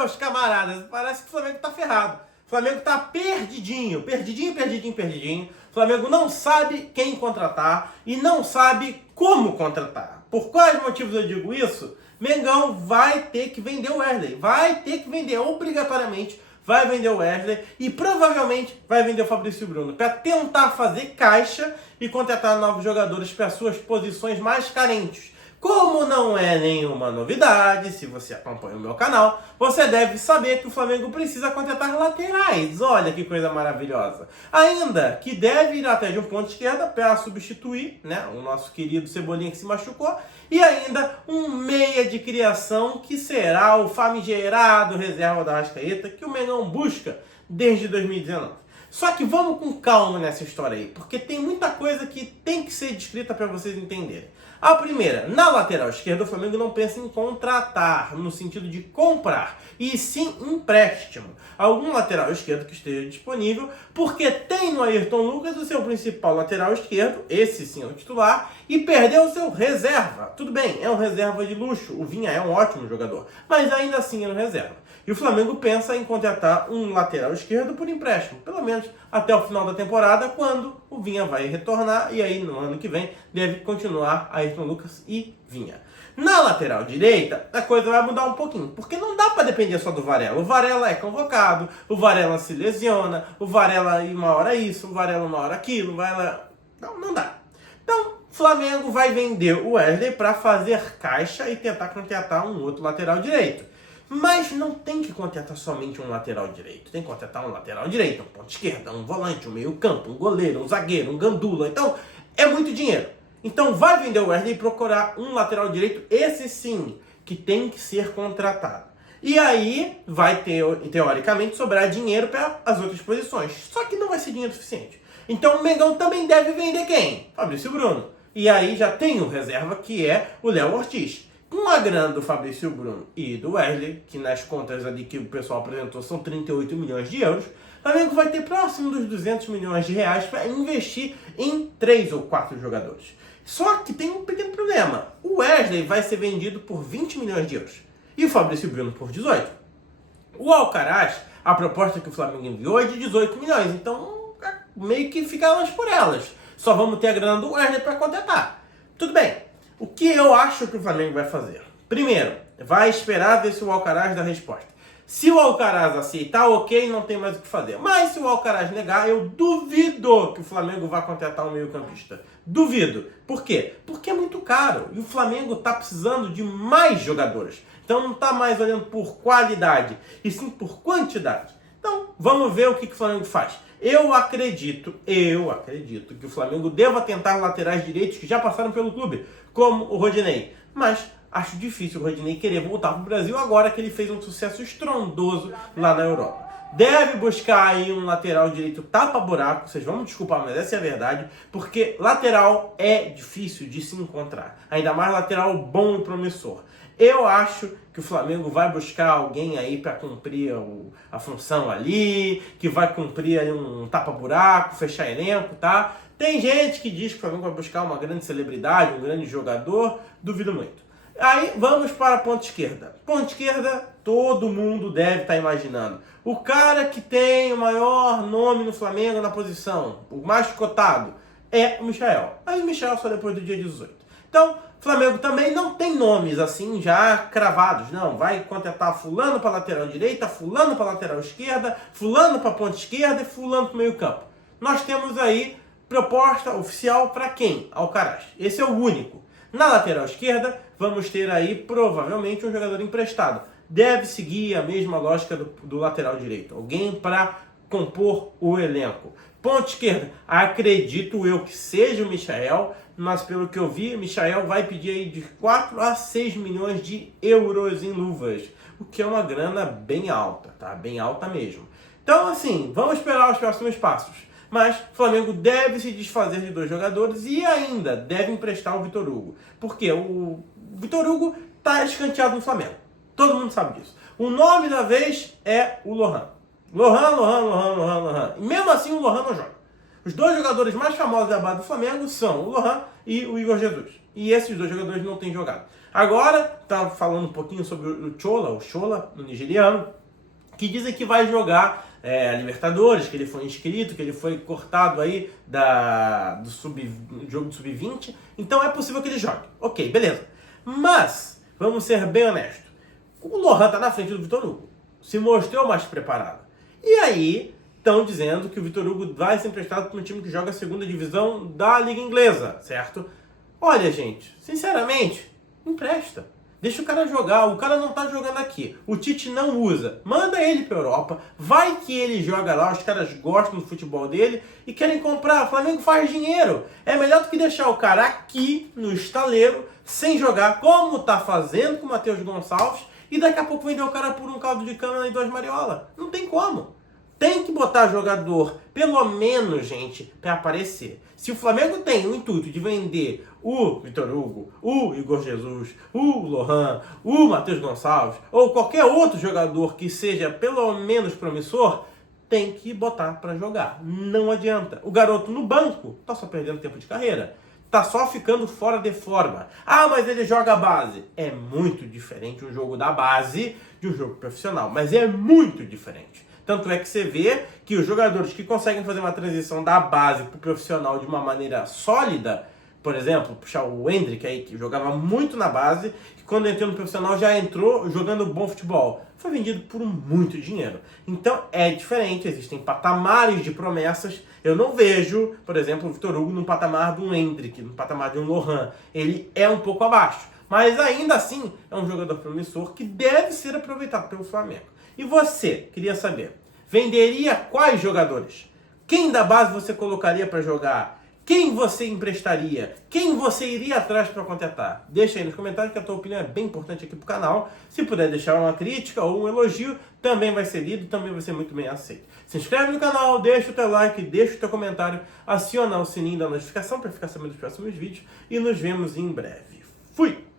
meus camaradas, parece que o Flamengo tá ferrado. O Flamengo tá perdidinho. O Flamengo não sabe quem contratar e não sabe como contratar. Por quais motivos eu digo isso? Mengão vai ter que vender o Wesley. Vai ter que vender obrigatoriamente. Vai vender o Wesley e provavelmente vai vender o Fabrício Bruno para tentar fazer caixa e contratar novos jogadores para suas posições mais carentes. Como não é nenhuma novidade, se você acompanha o meu canal, você deve saber que o Flamengo precisa contratar laterais. Olha que coisa maravilhosa. Ainda que deve ir até de um ponto esquerda para substituir, né, o nosso querido Cebolinha que se machucou. E ainda um meia de criação que será o famigerado reserva da Arrascaeta que o Mengão busca desde 2019. Só que vamos com calma nessa história aí, porque tem muita coisa que tem que ser descrita para vocês entenderem. A primeira, na lateral esquerda, o Flamengo não pensa em contratar, no sentido de comprar, e sim empréstimo. Algum lateral esquerdo que esteja disponível, porque tem no Ayrton Lucas o seu principal lateral esquerdo, esse sim é o titular, e perdeu o seu reserva. Tudo bem, é um reserva de luxo, o Vinha é um ótimo jogador, mas ainda assim é um reserva. E o Flamengo pensa em contratar um lateral esquerdo por empréstimo, pelo menos até o final da temporada, quando o Vinha vai retornar, e aí no ano que vem deve continuar Ayrton Lucas e Vinha. Na lateral direita, a coisa vai mudar um pouquinho, porque não dá para depender só do Varela. O Varela é convocado, o Varela se lesiona, o Varela uma hora isso, o Varela uma hora aquilo, o Varela... Não dá. Então, o Flamengo vai vender o Wesley para fazer caixa e tentar contratar um outro lateral direito. Mas não tem que contratar somente um lateral direito. Tem que contratar um lateral direito, um ponto esquerda, um volante, um meio campo, um goleiro, um zagueiro, um gandula. Então, é muito dinheiro. Então, vai vender o Wesley e procurar um lateral direito, esse sim, que tem que ser contratado. E aí, vai ter, teoricamente, sobrar dinheiro para as outras posições. Só que não vai ser dinheiro suficiente. Então, o Mengão também deve vender quem? Fabrício Bruno. E aí, já tem o reserva, que é o Léo Ortiz. Com a grana do Fabrício Bruno e do Wesley, que nas contas ali que o pessoal apresentou são 38 milhões de euros, o Flamengo vai ter próximo dos 200 milhões de reais para investir em 3 ou 4 jogadores. Só que tem um pequeno problema. O Wesley vai ser vendido por 20 milhões de euros e o Fabrício Bruno por 18. O Alcaraz, a proposta que o Flamengo enviou é de 18 milhões, então meio que fica elas por elas. Só vamos ter a grana do Wesley para contratar. Tudo bem. O que eu acho que o Flamengo vai fazer? Primeiro, vai esperar ver se o Alcaraz dá resposta. Se o Alcaraz aceitar, ok, não tem mais o que fazer. Mas se o Alcaraz negar, eu duvido que o Flamengo vá contratar um meio-campista. Duvido. Por quê? Porque é muito caro. E o Flamengo está precisando de mais jogadores. Então não está mais olhando por qualidade, e sim por quantidade. Então, vamos ver o que o Flamengo faz. Eu acredito que o Flamengo deva tentar laterais direitos que já passaram pelo clube, como o Rodinei. Mas acho difícil o Rodinei querer voltar para o Brasil agora que ele fez um sucesso estrondoso lá na Europa. Deve buscar aí um lateral direito tapa-buraco, vocês vão me desculpar, mas essa é a verdade, porque lateral é difícil de se encontrar, ainda mais lateral bom e promissor. Eu acho que o Flamengo vai buscar alguém aí para cumprir a função ali, que vai cumprir aí um tapa-buraco, fechar elenco, tá? Tem gente que diz que o Flamengo vai buscar uma grande celebridade, um grande jogador, duvido muito. Aí vamos para a ponta esquerda. Ponta esquerda, todo mundo deve estar imaginando. O cara que tem o maior nome no Flamengo na posição, o mais cotado, é o Michael. Mas o Michael só depois do dia 18. Então, o Flamengo também não tem nomes assim já cravados. Não, vai contratar fulano para lateral direita, fulano para lateral esquerda, fulano para ponta esquerda e fulano para meio campo. Nós temos aí proposta oficial para quem? Alcaraz. Esse é o único. Na lateral esquerda, vamos ter aí provavelmente um jogador emprestado. Deve seguir a mesma lógica do lateral direito. Alguém para compor o elenco. Ponta esquerda, acredito eu que seja o Michael, mas pelo que eu vi, o Michael vai pedir aí de 4 a 6 milhões de euros em luvas, o que é uma grana bem alta, tá? Bem alta mesmo. Então, assim, vamos esperar os próximos passos. Mas o Flamengo deve se desfazer de 2 jogadores e ainda deve emprestar o Vitor Hugo. Porque o Vitor Hugo está escanteado no Flamengo. Todo mundo sabe disso. O nome da vez é o Lohan. Lohan. E mesmo assim o Lohan não joga. Os dois jogadores mais famosos da base do Flamengo são o Lohan e o Igor Jesus. E esses dois jogadores não têm jogado. Agora, tá falando um pouquinho sobre o Chola, o nigeriano, que dizem que vai jogar a Libertadores, que ele foi inscrito, que ele foi cortado aí do jogo do Sub-20. Então é possível que ele jogue. Ok, beleza. Mas, vamos ser bem honestos. O Lohan tá na frente do Vitor Hugo. Se mostrou mais preparado. E aí, estão dizendo que o Vitor Hugo vai ser emprestado para um time que joga a segunda divisão da Liga Inglesa, certo? Olha, gente, sinceramente, empresta. Deixa o cara jogar, o cara não tá jogando aqui. O Tite não usa. Manda ele pra Europa. Vai que ele joga lá, os caras gostam do futebol dele e querem comprar. O Flamengo faz dinheiro. É melhor do que deixar o cara aqui no estaleiro, sem jogar, como tá fazendo com o Matheus Gonçalves, e daqui a pouco vender o cara por um caldo de cana e 2 mariola. Não tem como. Tem que botar jogador, pelo menos, gente, para aparecer. Se o Flamengo tem o intuito de vender o Vitor Hugo, o Igor Jesus, o Lohan, o Matheus Gonçalves, ou qualquer outro jogador que seja pelo menos promissor, tem que botar para jogar. Não adianta. O garoto no banco tá só perdendo tempo de carreira. Tá só ficando fora de forma. Ah, mas ele joga a base. É muito diferente um jogo da base de um jogo profissional. Mas é muito diferente. Tanto é que você vê que os jogadores que conseguem fazer uma transição da base para o profissional de uma maneira sólida, por exemplo, puxar o Endrick aí, que jogava muito na base, que quando entrou no profissional já entrou jogando bom futebol. Foi vendido por muito dinheiro. Então é diferente, existem patamares de promessas. Eu não vejo, por exemplo, o Vitor Hugo no patamar de um Endrick, no patamar de um Lohan. Ele é um pouco abaixo. Mas ainda assim é um jogador promissor que deve ser aproveitado pelo Flamengo. E você, queria saber, venderia quais jogadores? Quem da base você colocaria para jogar? Quem você emprestaria? Quem você iria atrás para contratar? Deixa aí nos comentários que a tua opinião é bem importante aqui pro canal. Se puder deixar uma crítica ou um elogio, também vai ser lido, também vai ser muito bem aceito. Se inscreve no canal, deixa o teu like, deixa o teu comentário, aciona o sininho da notificação para ficar sabendo dos próximos vídeos e nos vemos em breve. Fui!